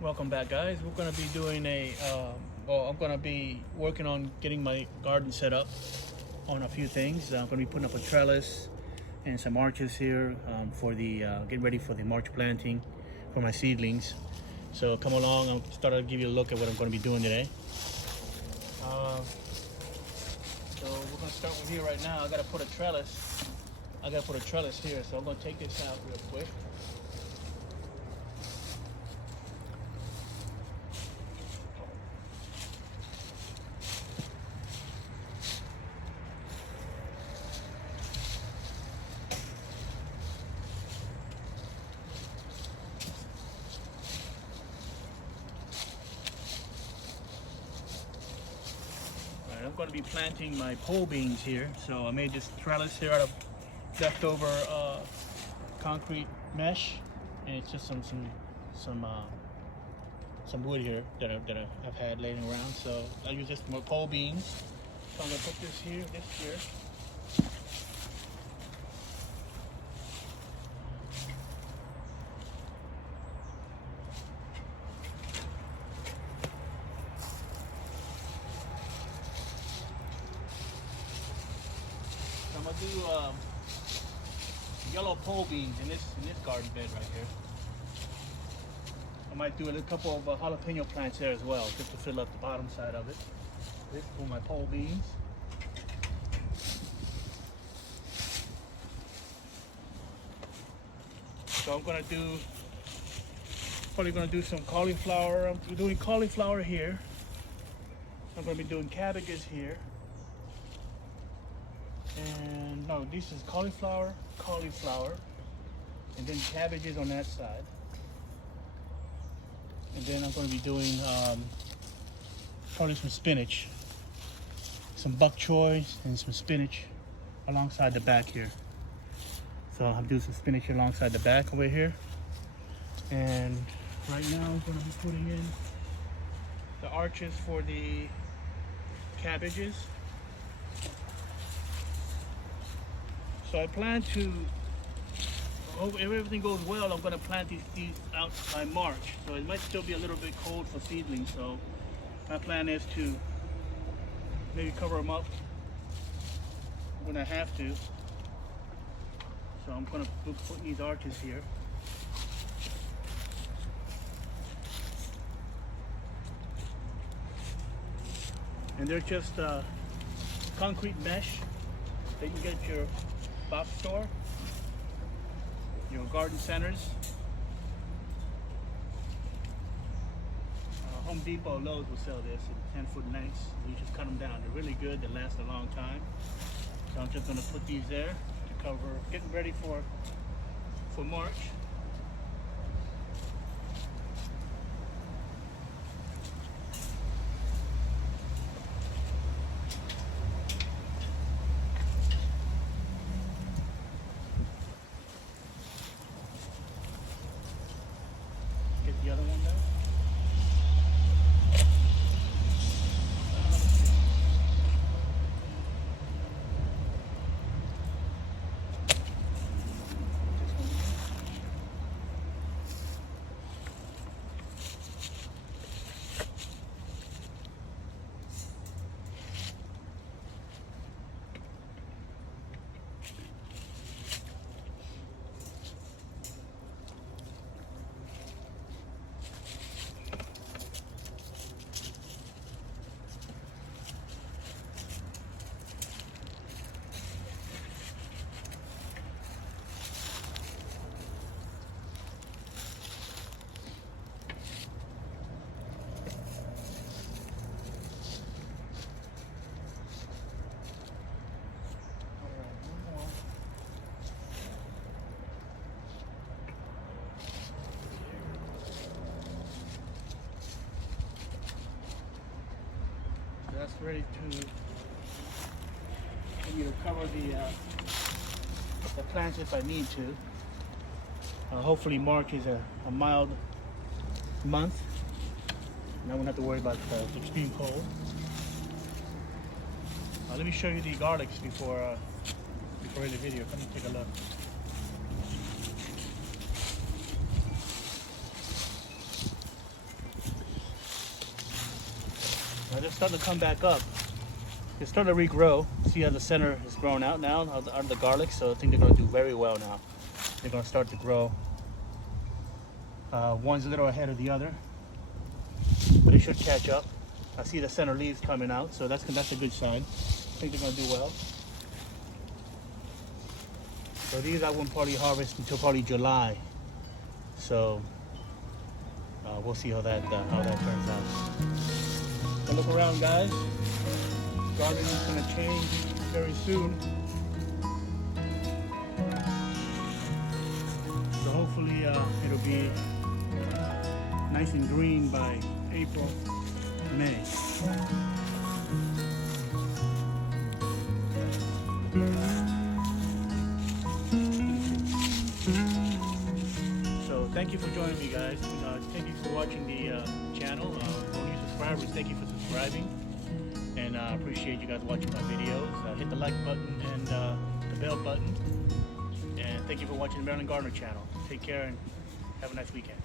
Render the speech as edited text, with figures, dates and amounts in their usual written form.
Welcome back, guys. We're gonna be doing I'm gonna be working on getting my garden set up on a few things. I'm gonna be putting up a trellis and some arches here for the getting ready for the March planting for my seedlings. So come along. I'll start to give you a look at what I'm gonna be doing today. So we're gonna start with here right now. I gotta put a trellis. Here, so I'm gonna take this out real quick. I'm going to be planting my pole beans here. So I made this trellis here out of leftover concrete mesh, and it's just some wood here that I've had laying around. So I use this for my pole beans. So I'm going to put this here. I'm gonna do yellow pole beans in this garden bed right here. I might do a couple of jalapeno plants there as well, just to fill up the bottom side of it. This for my pole beans. So I'm probably gonna do some cauliflower. I'm doing cauliflower here. I'm gonna be doing cabbages here. And no, this is cauliflower, and then cabbages on that side. And then I'm going to be doing probably some spinach, some bok choy, and some spinach alongside the back here. So I'll do some spinach alongside the back over here. And right now I'm going to be putting in the arches for the cabbages. So I plan to, if everything goes well, I'm going to plant these out by March. So it might still be a little bit cold for seedlings. So my plan is to maybe cover them up when I have to. So I'm going to put these arches here. And they're just concrete mesh that you get at your box store, your garden centers. Home Depot, Lowe's will sell this in 10-foot lengths. You just cut them down. They're really good. They last a long time. So I'm just going to put these there to cover, getting ready for March. The other one there. That's ready to cover the plants if I need to. Hopefully March is a mild month, and I won't have to worry about the extreme cold. Let me show you the garlics before the video. Come and take a look. they're starting to come back up. They're starting to regrow. See how the center is growing out now out of the garlic, so I think they're going to do very well now. They're going to start to grow. One's a little ahead of the other, but they should catch up. I see the center leaves coming out, so that's a good sign. I think they're going to do well. So these I won't probably harvest until probably July. So we'll see how that turns out. So look around, guys. Gardening is going to change very soon. So hopefully it'll be nice and green by April, May. So thank you for joining me, guys. Thank you for watching the channel. For new subscribers, thank you for subscribing. And I appreciate you guys watching my videos. Hit the like button and the bell button. And thank you for watching the Maryland Gardener channel. Take care and have a nice weekend.